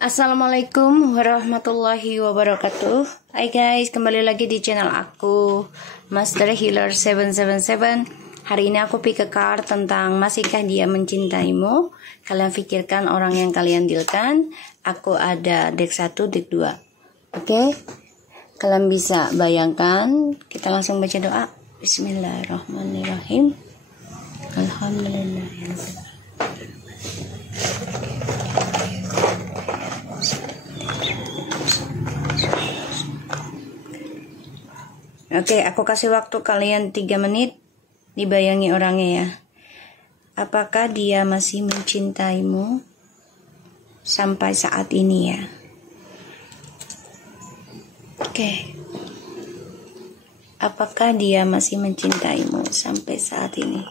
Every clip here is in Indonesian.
Assalamualaikum warahmatullahi wabarakatuh. Hai guys, kembali lagi di channel aku, Master Healer 777. Hari ini aku pick a card tentang masihkah dia mencintaimu. Kalian pikirkan orang yang kalian dealkan. Aku ada deck 1, deck 2. Oke, kalian bisa bayangkan. Kita langsung baca doa. Bismillahirrahmanirrahim. Alhamdulillah. Oke, aku kasih waktu kalian 3 menit. Dibayangi orangnya ya. Apakah dia masih mencintaimu sampai saat ini ya? Oke. Apakah dia masih mencintaimu sampai saat ini?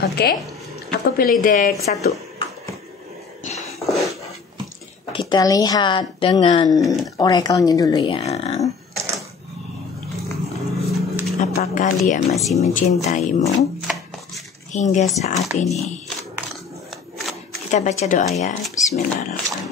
Oke, aku pilih deck 1. Kita lihat dengan oracle-nya dulu ya. Apakah dia masih mencintaimu hingga saat ini? Kita baca doa ya. Bismillahirrahmanirrahim.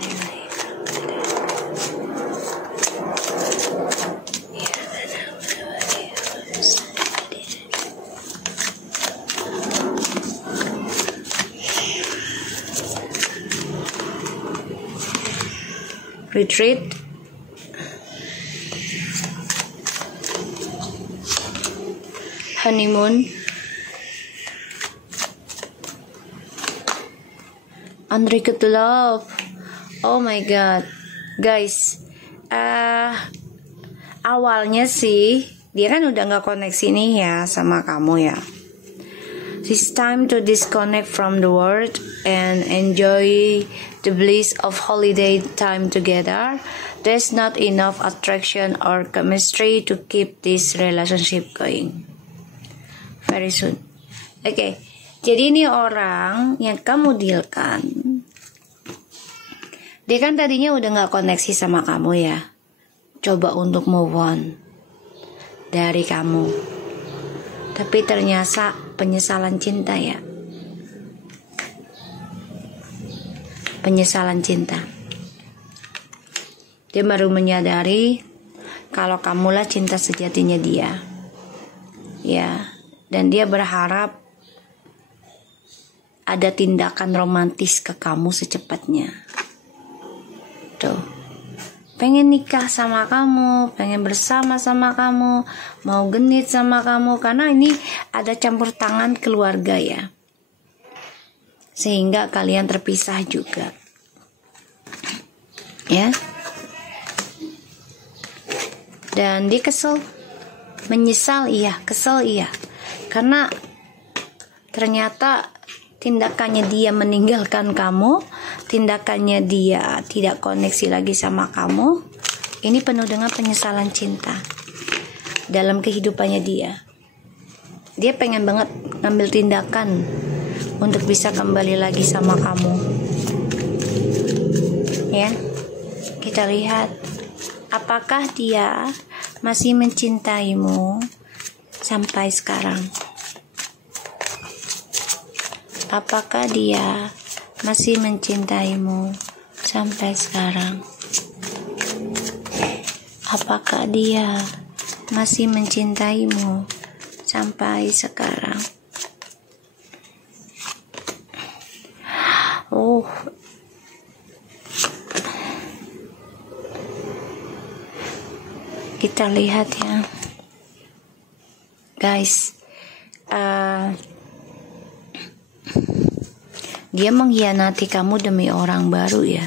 Retreat, honeymoon, unrequited love. Oh my god, guys, awalnya sih dia kan udah nggak koneksi nih ya sama kamu ya. It's time to disconnect from the world and enjoy the bliss of holiday time together. There's not enough attraction or chemistry to keep this relationship going. Very soon. Oke, jadi ini orang yang kamu dealkan. Dia kan tadinya udah gak koneksi sama kamu ya. Coba untuk move on dari kamu. Tapi ternyata penyesalan cinta ya. Penyesalan cinta. Dia baru menyadari kalau kamulah cinta sejatinya dia. Ya, dan dia berharap ada tindakan romantis ke kamu secepatnya. Tuh. Pengen nikah sama kamu, pengen bersama sama kamu, mau genit sama kamu, karena ini ada campur tangan keluarga ya. Sehingga kalian terpisah juga. Ya. Dan dia kesel. Menyesal iya, kesel iya. Karena ternyata tindakannya dia meninggalkan kamu, tindakannya dia tidak koneksi lagi sama kamu, ini penuh dengan penyesalan cinta dalam kehidupannya dia. Dia pengen banget ngambil tindakan untuk bisa kembali lagi sama kamu. Ya, kita lihat apakah dia masih mencintaimu sampai sekarang. Apakah dia masih mencintaimu sampai sekarang? Apakah dia masih mencintaimu sampai sekarang? Oh, kita lihat ya, guys. Dia mengkhianati kamu demi orang baru ya.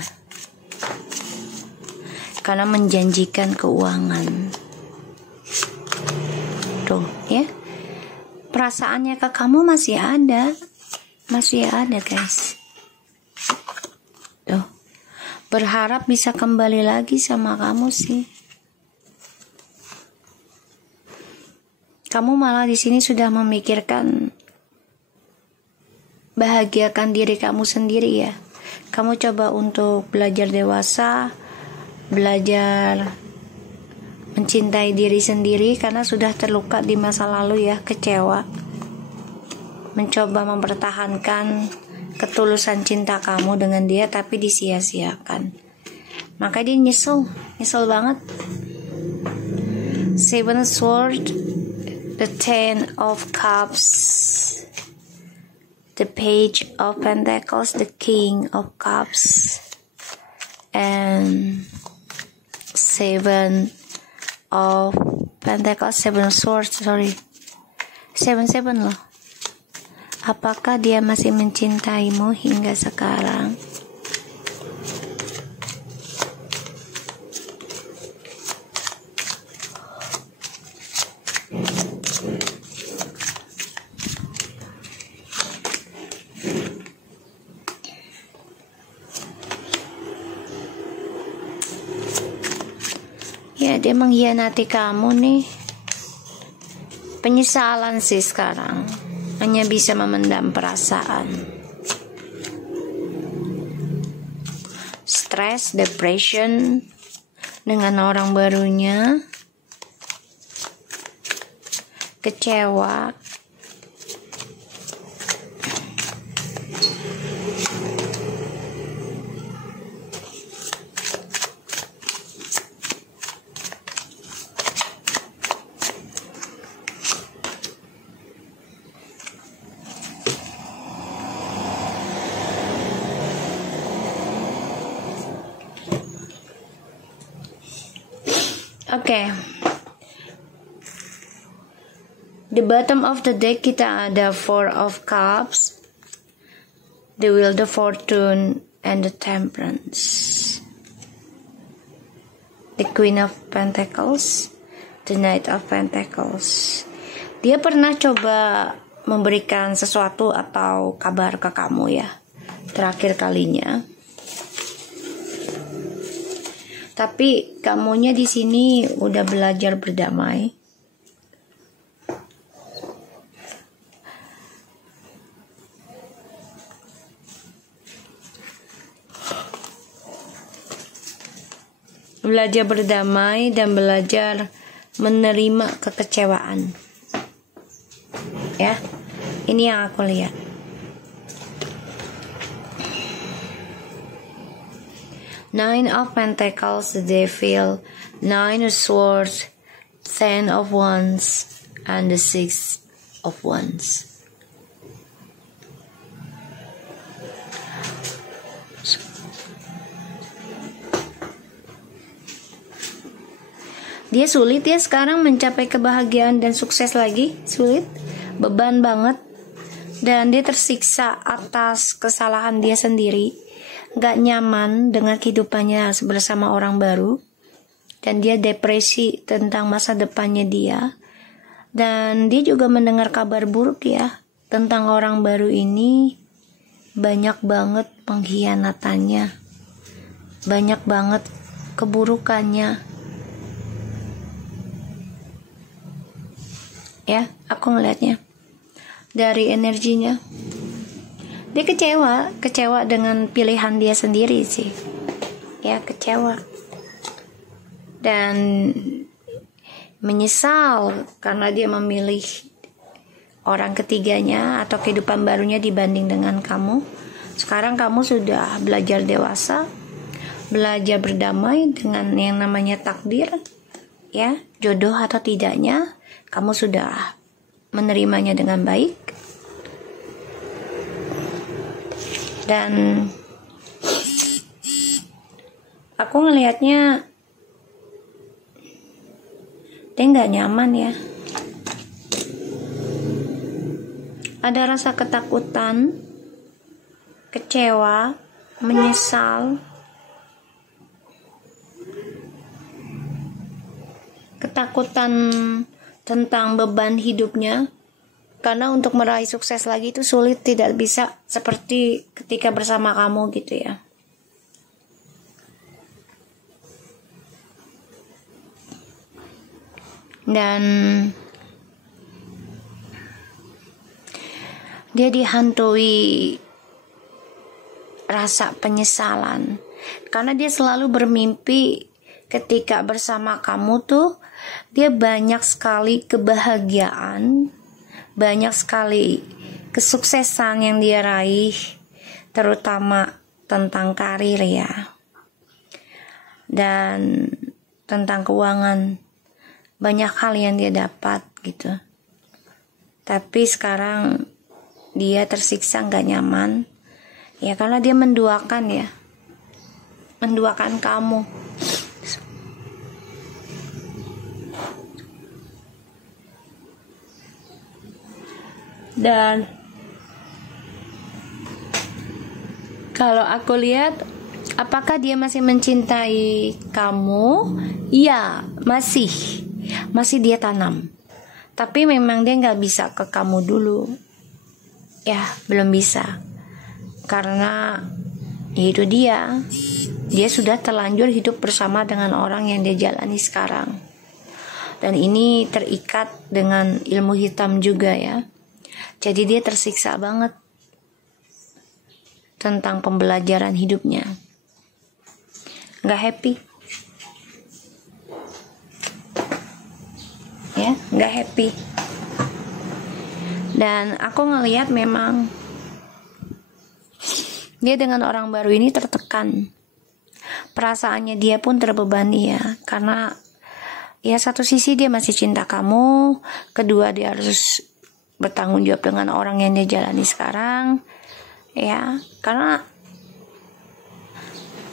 karena menjanjikan keuangan. Tuh ya, perasaannya ke kamu masih ada guys. Tuh, berharap bisa kembali lagi sama kamu sih. Kamu malah di sini sudah memikirkan bahagiakan diri kamu sendiri ya. Kamu coba untuk belajar dewasa, belajar mencintai diri sendiri karena sudah terluka di masa lalu ya, kecewa. Mencoba mempertahankan ketulusan cinta kamu dengan dia tapi disia-siakan. Maka dia nyesel banget. Seven Sword, the Ten of Cups, the Page of Pentacles, the King of Cups, and Seven of Pentacles, Seven Swords, Seven loh. Apakah dia masih mencintaimu hingga sekarang? Ya, dia mengkhianati kamu nih. Penyesalan sih sekarang. Hanya bisa memendam perasaan. Stres, depression dengan orang barunya. Kecewa. Oke. The bottom of the deck kita ada Four of Cups, the Wheel of Fortune, and the Temperance. The Queen of Pentacles, the Knight of Pentacles. Dia pernah coba memberikan sesuatu atau kabar ke kamu ya, terakhir kalinya. Tapi kamunya di sini udah belajar berdamai. Belajar berdamai dan belajar menerima kekecewaan. Ya, ini yang aku lihat. Nine of Pentacles, the Devil, Nine of Swords, Ten of Wands, and the Six of Wands. Dia sulit ya sekarang mencapai kebahagiaan dan sukses lagi. Sulit, beban banget. Dan dia tersiksa atas kesalahan dia sendiri. Gak nyaman dengan kehidupannya bersama orang baru, dan dia depresi tentang masa depannya dia, dan dia juga mendengar kabar buruk ya tentang orang baru ini. Banyak banget pengkhianatannya, banyak banget keburukannya ya, aku ngelihatnya dari energinya. Dia kecewa dengan pilihan dia sendiri sih. Ya, kecewa. Dan menyesal karena dia memilih orang ketiganya atau kehidupan barunya dibanding dengan kamu. Sekarang kamu sudah belajar dewasa, belajar berdamai dengan yang namanya takdir. Ya, jodoh atau tidaknya, kamu sudah menerimanya dengan baik. Dan aku ngelihatnya dia nggak nyaman ya. Ada rasa ketakutan, kecewa, menyesal, ketakutan tentang beban hidupnya. Karena untuk meraih sukses lagi itu sulit, tidak bisa seperti ketika bersama kamu gitu ya. Dan dia dihantui rasa penyesalan. Karena dia selalu bermimpi ketika bersama kamu tuh dia banyak sekali kebahagiaan, banyak sekali kesuksesan yang dia raih, terutama tentang karir ya, dan tentang keuangan. Banyak hal yang dia dapat gitu. Tapi sekarang dia tersiksa, gak nyaman ya, karena dia menduakan kamu. Dan kalau aku lihat, apakah dia masih mencintai kamu? Iya, masih dia tanam. Tapi memang dia gak bisa ke kamu dulu. Ya, belum bisa. Karena itu dia sudah terlanjur hidup bersama dengan orang yang dia jalani sekarang. Dan ini terikat dengan ilmu hitam juga ya. Jadi dia tersiksa banget tentang pembelajaran hidupnya. Gak happy. Ya, gak happy. Dan aku ngelihat memang dia dengan orang baru ini tertekan. Perasaannya dia pun terbebani ya. Karena ya satu sisi dia masih cinta kamu, kedua dia harus bertanggung jawab dengan orang yang dia jalani sekarang. Ya, karena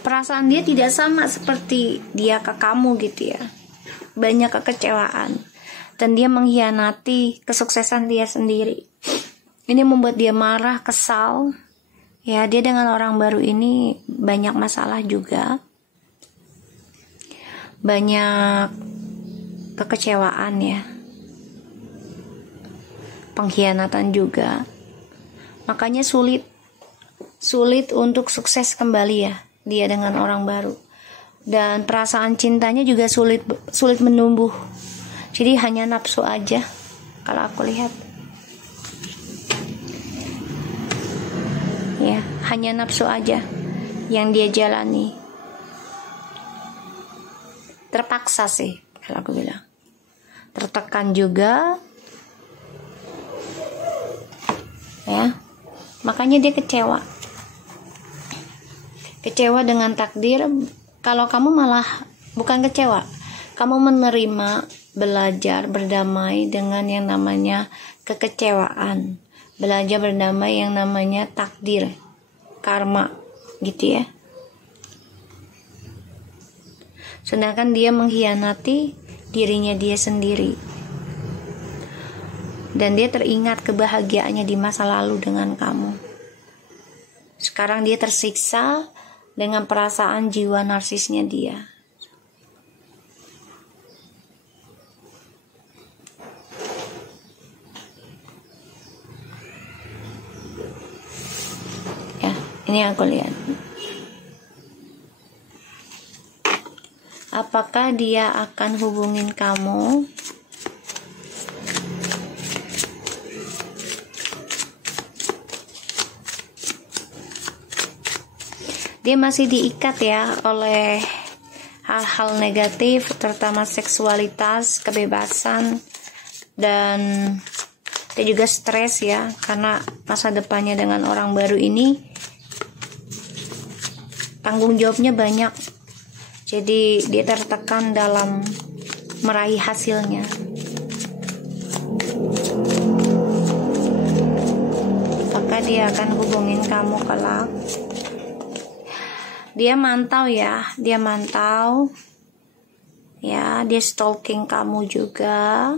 perasaan dia tidak sama seperti dia ke kamu gitu ya. Banyak kekecewaan. Dan dia mengkhianati kesuksesan dia sendiri. Ini membuat dia marah, kesal. Ya, dia dengan orang baru ini banyak masalah juga. Banyak kekecewaan ya. Pengkhianatan juga. Makanya sulit untuk sukses kembali ya, dia dengan orang baru. Dan perasaan cintanya juga sulit menumbuh. Jadi hanya nafsu aja kalau aku lihat. Ya, hanya nafsu aja yang dia jalani. Terpaksa sih kalau aku bilang. Tertekan juga. Ya. Makanya dia kecewa. Kecewa dengan takdir. Kalau kamu malah bukan kecewa, kamu menerima, belajar berdamai dengan yang namanya kekecewaan, belajar berdamai yang namanya takdir, karma gitu ya. Sedangkan dia mengkhianati dirinya dia sendiri. Dan dia teringat kebahagiaannya di masa lalu dengan kamu. Sekarang dia tersiksa dengan perasaan jiwa narsisnya dia. Ya, ini yang aku lihat. Apakah dia akan hubungin kamu? Dia masih diikat ya oleh hal-hal negatif, terutama seksualitas, kebebasan, dan dia juga stres ya, karena masa depannya dengan orang baru ini tanggung jawabnya banyak. Jadi dia tertekan dalam meraih hasilnya. Apakah dia akan hubungin kamu kelak? Dia mantau ya, dia stalking kamu juga,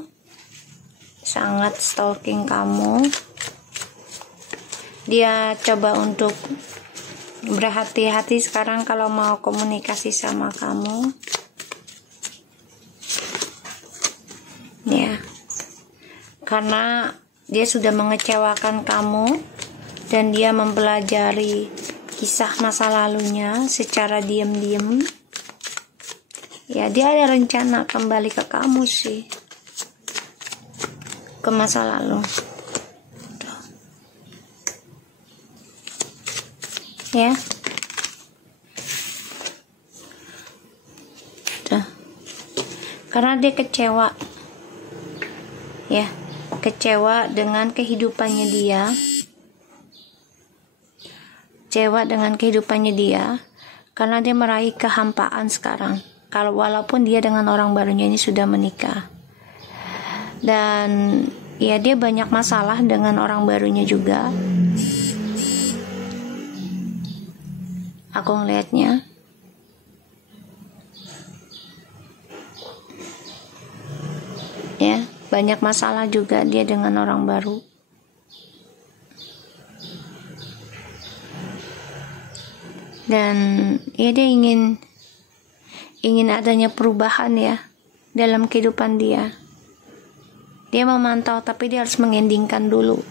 sangat stalking kamu. Dia coba untuk berhati-hati sekarang kalau mau komunikasi sama kamu. karena dia sudah mengecewakan kamu dan dia mempelajari kisah masa lalunya secara diam-diam. Ya, dia ada rencana kembali ke kamu sih, ke masa lalu. Tuh. Ya. Tuh. Karena dia kecewa. Ya, kecewa dengan kehidupannya dia. Kecewa dengan kehidupannya dia karena dia meraih kehampaan sekarang. Kalau walaupun dia dengan orang barunya ini sudah menikah. Dan ya, dia banyak masalah dengan orang barunya juga. Aku ngelihatnya. Ya, banyak masalah juga dia dengan orang baru. Dan ya, dia ingin adanya perubahan ya dalam kehidupan dia. Dia memantau, tapi dia harus mengendingkan dulu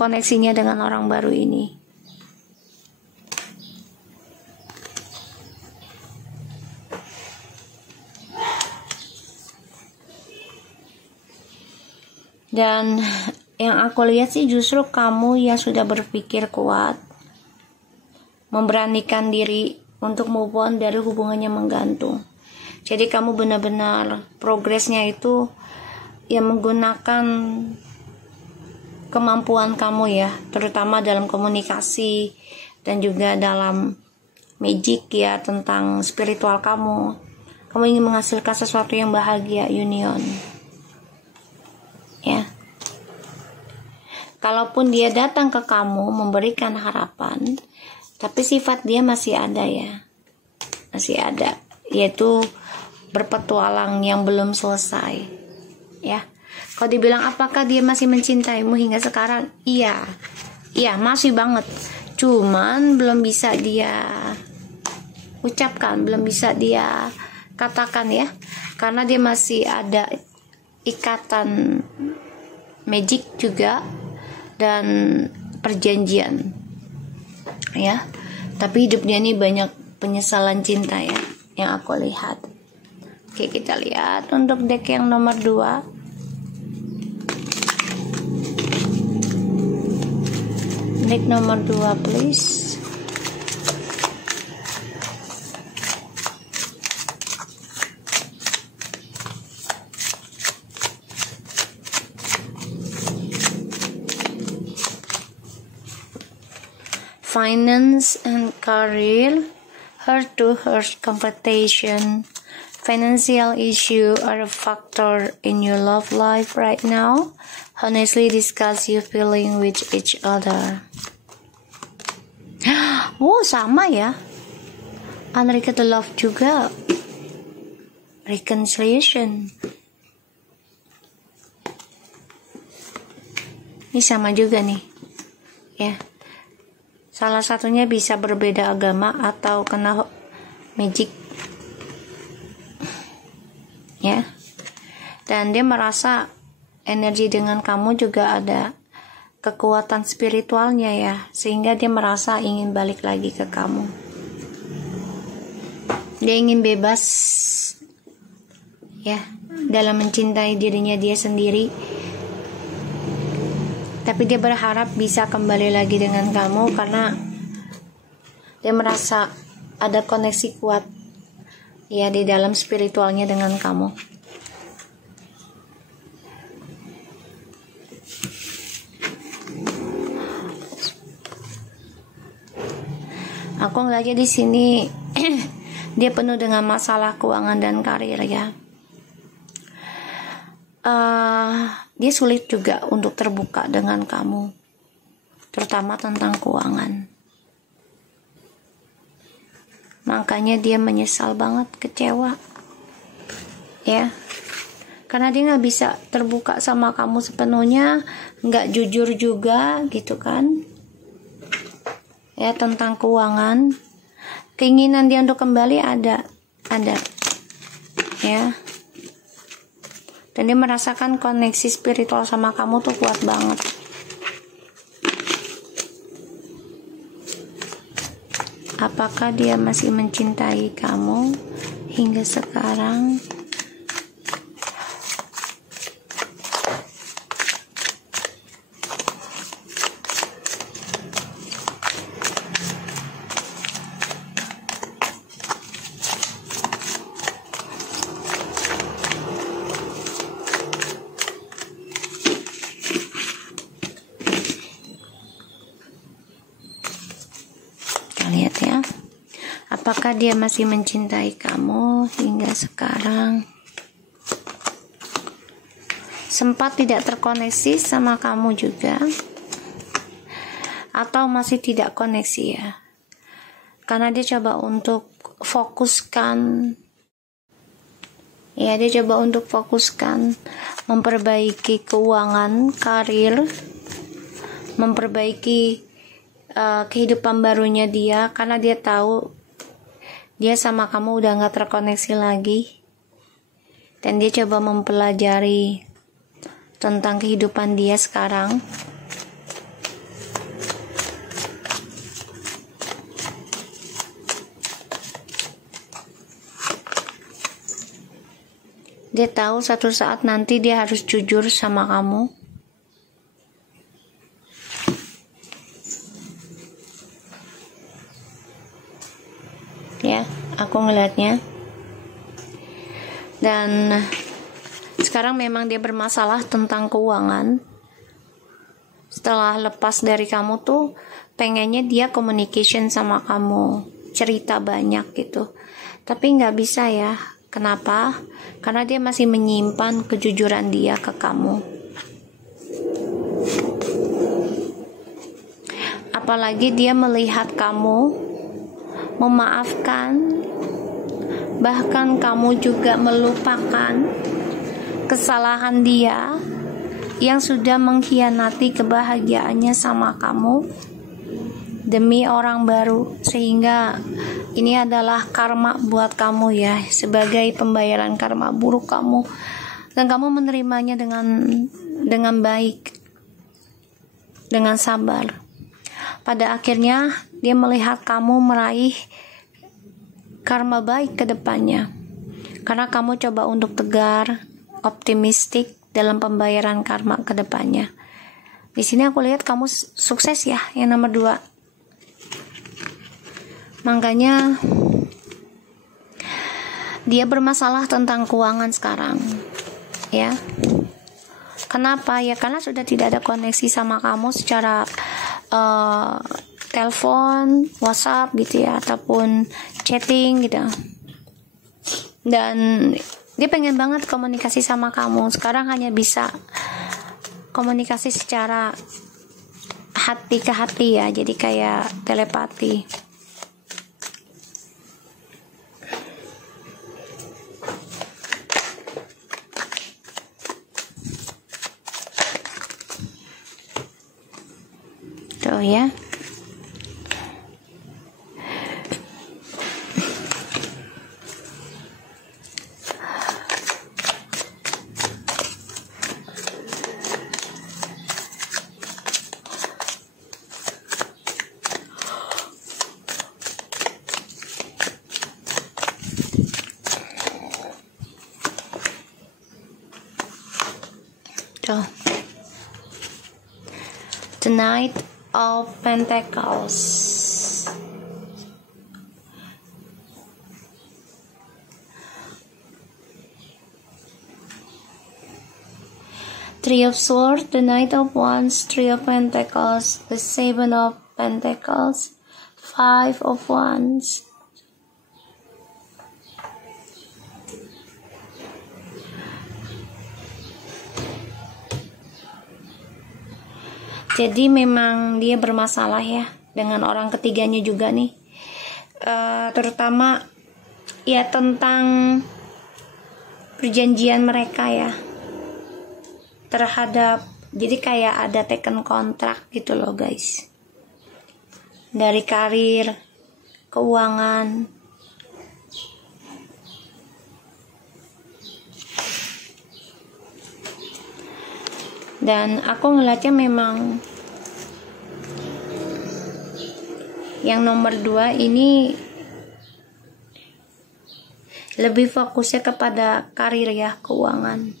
koneksinya dengan orang baru ini. Dan yang aku lihat sih justru kamu ya sudah berpikir kuat, memberanikan diri untuk move on dari hubungannya menggantung. Jadi kamu benar-benar progresnya itu ya menggunakan kemampuan kamu ya, terutama dalam komunikasi dan juga dalam magic ya, tentang spiritual kamu. Kamu ingin menghasilkan sesuatu yang bahagia, union. Ya. Kalaupun dia datang ke kamu memberikan harapan, tapi sifat dia masih ada ya. Masih ada, yaitu berpetualang yang belum selesai. Ya. Kalau dibilang apakah dia masih mencintaimu hingga sekarang? Iya. Iya, masih banget. Cuman belum bisa dia ucapkan, belum bisa dia katakan ya. Karena dia masih ada ikatan magic juga dan perjanjian. Ya. Tapi hidupnya ini banyak penyesalan cinta ya yang aku lihat. Oke, kita lihat untuk deck yang nomor 2. Deck nomor 2 please. Finance and career, heart-to-heart competition, financial issue are a factor in your love life right now. Honestly discuss your feeling with each other. Oh, sama ya. Unrequited love juga. Reconciliation. Ini sama juga nih. Ya. Salah satunya bisa berbeda agama atau kena magic. Ya. Dan dia merasa energi dengan kamu juga ada kekuatan spiritualnya ya, sehingga dia merasa ingin balik lagi ke kamu. Dia ingin bebas ya dalam mencintai dirinya dia sendiri, tapi dia berharap bisa kembali lagi dengan kamu karena dia merasa ada koneksi kuat ya di dalam spiritualnya dengan kamu. Aku ngeliatnya di sini dia penuh dengan masalah keuangan dan karir ya. Dia sulit juga untuk terbuka dengan kamu, terutama tentang keuangan. Makanya dia menyesal banget, kecewa, ya, karena dia nggak bisa terbuka sama kamu sepenuhnya, nggak jujur juga, gitu kan? Ya, tentang keuangan, keinginan dia untuk kembali ada, ya. dan dia merasakan koneksi spiritual sama kamu tuh kuat banget. Apakah dia masih mencintai kamu hingga sekarang? Lihat ya, apakah dia masih mencintai kamu hingga sekarang? Sempat tidak terkoneksi sama kamu juga, atau masih tidak koneksi ya? Karena dia coba untuk fokuskan, ya dia coba untuk fokuskan memperbaiki keuangan, karir, memperbaiki kehidupan barunya dia, karena dia tahu dia sama kamu udah gak terkoneksi lagi, dan dia coba mempelajari tentang kehidupan dia sekarang. Dia tahu satu saat nanti dia harus jujur sama kamu. Ya, aku ngelihatnya. Dan sekarang memang dia bermasalah tentang keuangan. Setelah lepas dari kamu tuh pengennya dia communication sama kamu, cerita banyak gitu. Tapi nggak bisa ya. Kenapa? Karena dia masih menyimpan kejujuran dia ke kamu. Apalagi dia melihat kamu memaafkan, bahkan kamu juga melupakan kesalahan dia yang sudah mengkhianati kebahagiaannya sama kamu demi orang baru, sehingga ini adalah karma buat kamu ya, sebagai pembayaran karma buruk kamu, dan kamu menerimanya dengan baik, dengan sabar. Pada akhirnya dia melihat kamu meraih karma baik ke depannya, karena kamu coba untuk tegar, optimistik dalam pembayaran karma ke depannya. Di sini aku lihat kamu sukses ya, yang nomor 2. Makanya dia bermasalah tentang keuangan sekarang, ya. Kenapa? Ya karena sudah tidak ada koneksi sama kamu secara telepon, WhatsApp gitu ya, ataupun chatting gitu. Dan dia pengen banget komunikasi sama kamu. Sekarang hanya bisa komunikasi secara hati ke hati ya, jadi kayak telepati. Tuh ya. Tuh. The Knight of Pentacles. Three of Swords, the Knight of Wands, Three of Pentacles, the Seven of Pentacles, Five of Wands. Jadi memang dia bermasalah ya dengan orang ketiganya juga nih, terutama ya tentang perjanjian mereka ya terhadap, jadi kayak ada taken kontrak gitu loh guys, dari karir, keuangan. Dan aku ngeliatnya memang yang nomor 2 ini lebih fokusnya kepada karir ya, keuangan.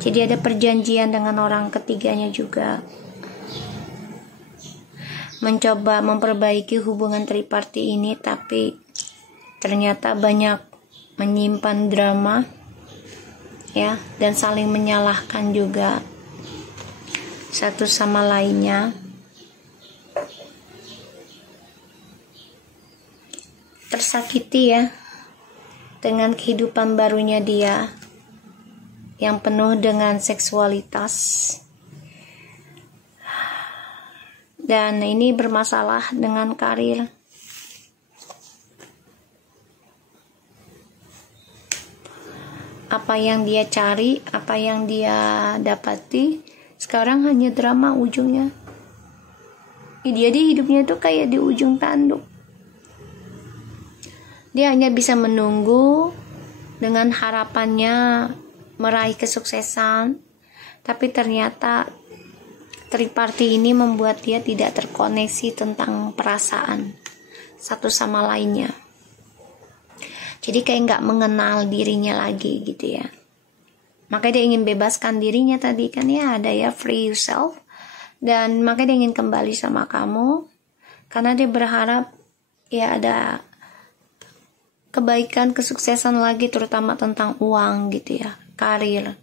Jadi ada perjanjian dengan orang ketiganya juga. Mencoba memperbaiki hubungan triparty ini, tapi ternyata banyak menyimpan drama ya, dan saling menyalahkan juga satu sama lainnya. Tersakiti ya dengan kehidupan barunya dia yang penuh dengan seksualitas, dan ini bermasalah dengan karir. Apa yang dia cari, apa yang dia dapati sekarang hanya drama ujungnya. Dia di hidupnya itu kayak di ujung tanduk. Dia hanya bisa menunggu dengan harapannya meraih kesuksesan, tapi ternyata triparty ini membuat dia tidak terkoneksi tentang perasaan satu sama lainnya. Jadi kayak nggak mengenal dirinya lagi gitu ya. Makanya dia ingin bebaskan dirinya tadi kan ya, ada ya, free yourself. Dan makanya dia ingin kembali sama kamu, karena dia berharap ya ada kebaikan, kesuksesan lagi, terutama tentang uang gitu ya, karir.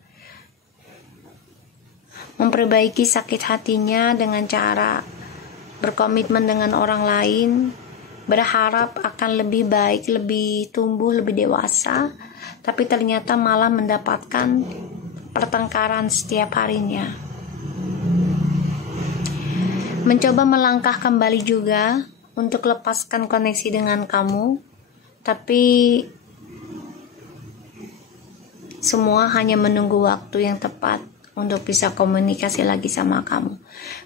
Memperbaiki sakit hatinya dengan cara berkomitmen dengan orang lain, berharap akan lebih baik, lebih tumbuh, lebih dewasa, tapi ternyata malah mendapatkan pertengkaran setiap harinya. Mencoba melangkah kembali juga untuk lepaskan koneksi dengan kamu, tapi semua hanya menunggu waktu yang tepat untuk bisa komunikasi lagi sama kamu.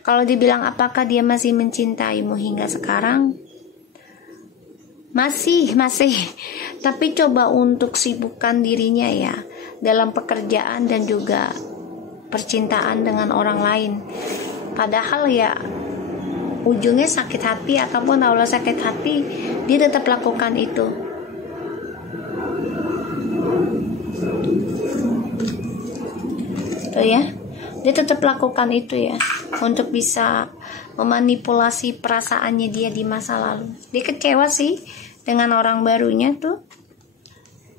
Kalau dibilang apakah dia masih mencintaimu hingga sekarang? Masih. Tapi coba untuk sibukkan dirinya ya dalam pekerjaan dan juga percintaan dengan orang lain. Padahal ya ujungnya sakit hati, ataupun Allah sakit hati, dia tetap lakukan itu. Tuh ya, dia tetap lakukan itu ya, untuk bisa memanipulasi perasaannya dia di masa lalu. Dia kecewa sih dengan orang barunya tuh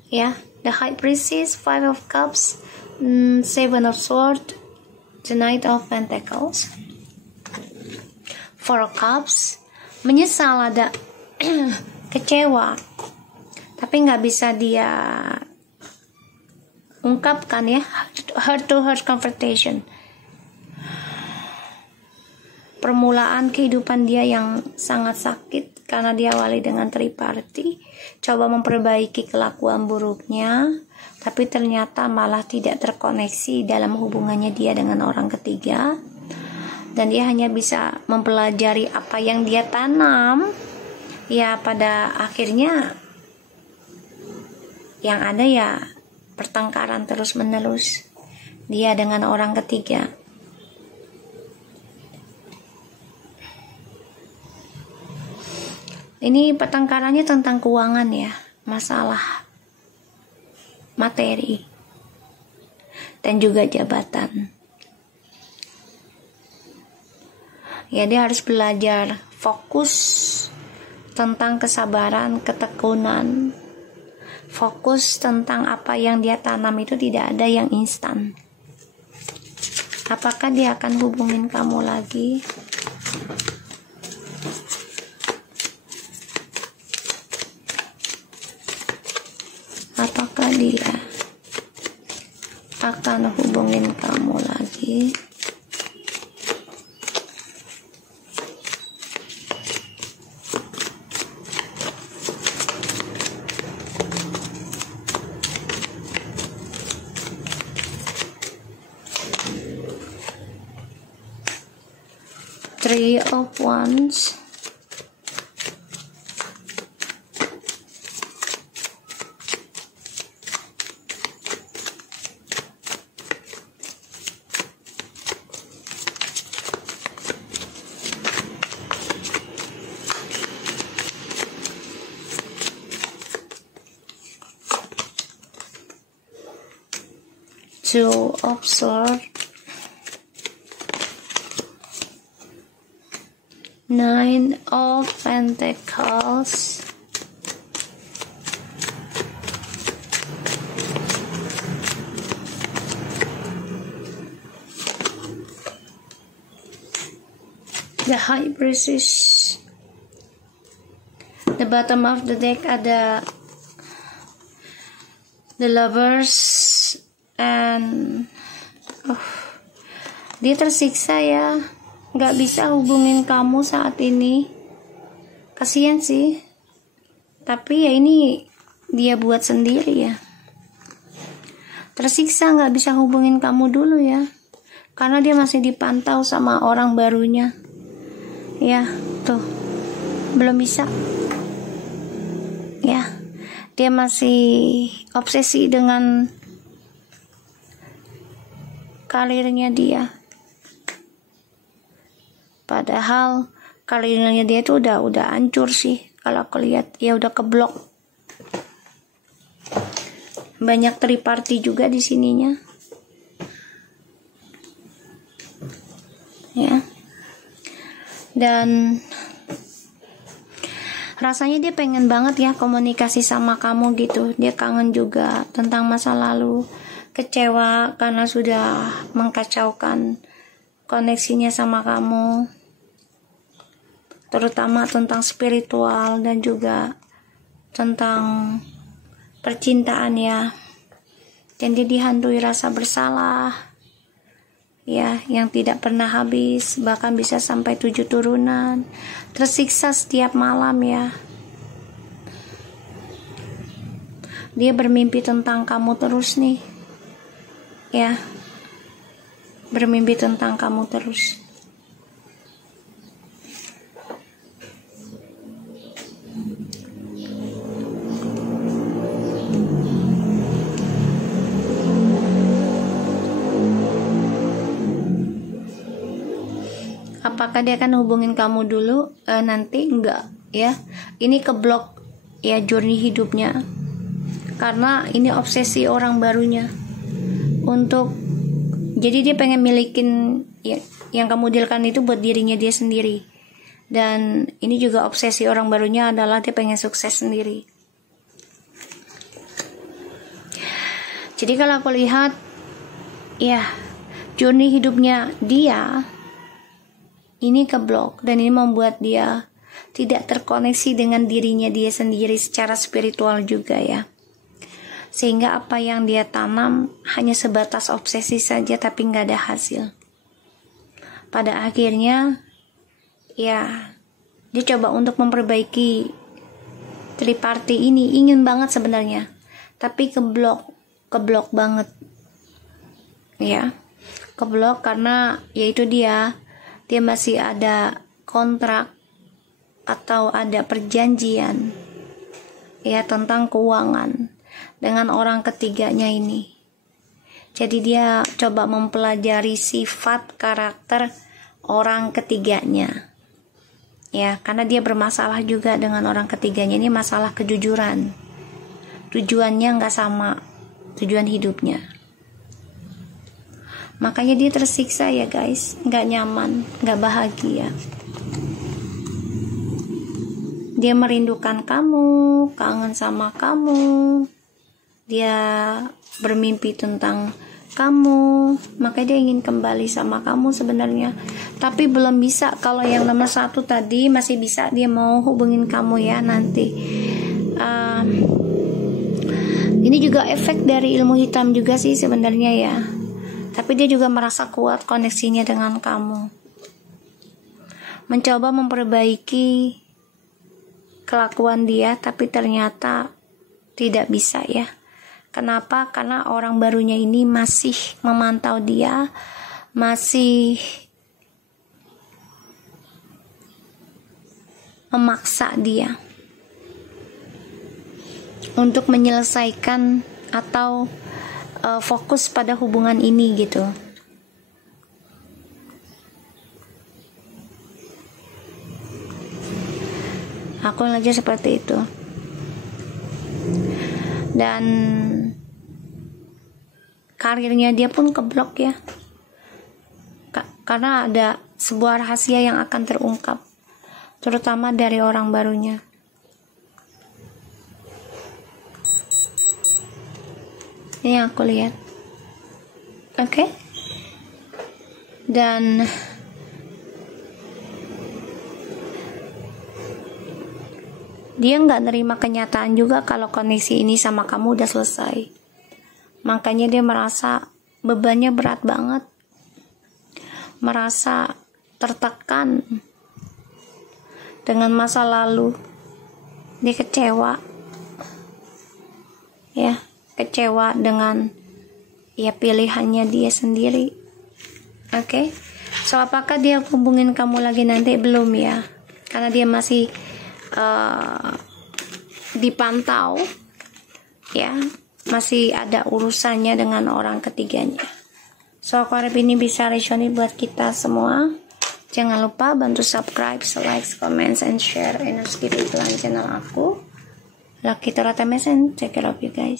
ya. The High Priestess, 5 of Cups, 7 of Swords, the Knight of Pentacles, 4 of Cups. Menyesal, ada kecewa, tapi nggak bisa dia ungkapkan ya. Heart to heart confrontation, permulaan kehidupan dia yang sangat sakit karena diawali dengan triparty. Coba memperbaiki kelakuan buruknya, tapi ternyata malah tidak terkoneksi dalam hubungannya dia dengan orang ketiga, dan dia hanya bisa mempelajari apa yang dia tanam. Ya pada akhirnya yang ada ya pertengkaran terus menerus dia dengan orang ketiga. Ini pertengkarannya tentang keuangan ya, masalah materi dan juga jabatan. Ya dia harus belajar fokus tentang kesabaran, ketekunan. Fokus tentang apa yang dia tanam itu tidak ada yang instan. Apakah dia akan hubungin kamu lagi? Apakah dia akan hubungin kamu lagi? Three of Wands, Two of Swords, Nine of Pentacles, the High Priestess. The bottom of the deck ada the Lovers, and dia tersiksa ya, nggak bisa hubungin kamu saat ini. Kasian sih, tapi ya ini dia buat sendiri ya. Tersiksa nggak bisa hubungin kamu dulu ya, karena dia masih dipantau sama orang barunya. Ya, tuh belum bisa. Ya, dia masih obsesi dengan karirnya dia. Padahal karirnya dia itu udah hancur sih. Kalau aku lihat, ya udah keblok. Banyak triparty juga di sininya. Ya. Dan rasanya dia pengen banget ya komunikasi sama kamu gitu. Dia kangen juga tentang masa lalu, kecewa karena sudah mengkacaukan koneksinya sama kamu, terutama tentang spiritual dan juga tentang percintaan ya. Dan dia dihantui rasa bersalah ya, yang tidak pernah habis, bahkan bisa sampai 7 turunan. Tersiksa setiap malam ya. Dia bermimpi tentang kamu terus nih ya, bermimpi tentang kamu terus. Apakah dia akan hubungin kamu dulu? Nanti enggak ya. Ini keblok ya journey hidupnya, karena ini obsesi orang barunya. Jadi dia pengen milikin ya, yang kamu dealkan itu buat dirinya dia sendiri. Dan ini juga obsesi orang barunya adalah dia pengen sukses sendiri. Jadi kalau aku lihat ya, journey hidupnya dia ini keblok, dan ini membuat dia tidak terkoneksi dengan dirinya dia sendiri secara spiritual juga ya. Sehingga apa yang dia tanam hanya sebatas obsesi saja, tapi nggak ada hasil. Pada akhirnya ya, dia coba untuk memperbaiki triparty ini, ingin banget sebenarnya, tapi keblok banget ya. Keblok karena yaitu dia masih ada kontrak atau ada perjanjian ya tentang keuangan dengan orang ketiganya ini. Jadi dia coba mempelajari sifat karakter orang ketiganya ya, karena dia bermasalah juga dengan orang ketiganya. Ini masalah kejujuran, tujuannya nggak sama tujuan hidupnya. Makanya dia tersiksa ya guys, nggak nyaman, nggak bahagia. Dia merindukan kamu, kangen sama kamu. Dia bermimpi tentang kamu, makanya dia ingin kembali sama kamu sebenarnya. Tapi belum bisa. Kalau yang nomor 1 tadi masih bisa, dia mau hubungin kamu ya nanti. Ini juga efek dari ilmu hitam juga sih sebenarnya ya. Tapi dia juga merasa kuat koneksinya dengan kamu. Mencoba memperbaiki kelakuan dia, tapi ternyata tidak bisa ya. Kenapa? Karena orang barunya ini masih memantau dia, masih memaksa dia untuk menyelesaikan atau fokus pada hubungan ini gitu. Aku aja seperti itu. Dan karirnya dia pun keblok ya. Karena ada sebuah rahasia yang akan terungkap, terutama dari orang barunya. Ini yang aku lihat. Oke? Dan dia nggak nerima kenyataan juga kalau koneksi ini sama kamu udah selesai. Makanya dia merasa bebannya berat banget, merasa tertekan dengan masa lalu. Dia kecewa, ya, kecewa dengan ya pilihannya dia sendiri. Oke? So apakah dia hubungin kamu lagi nanti? Belum ya, karena dia masih dipantau, ya, masih ada urusannya dengan orang ketiganya. So aku harap ini bisa resonate buat kita semua. Jangan lupa bantu subscribe, like, comment, and share, and subscribe channel aku. Lucky Torata Mesen, take care of you guys.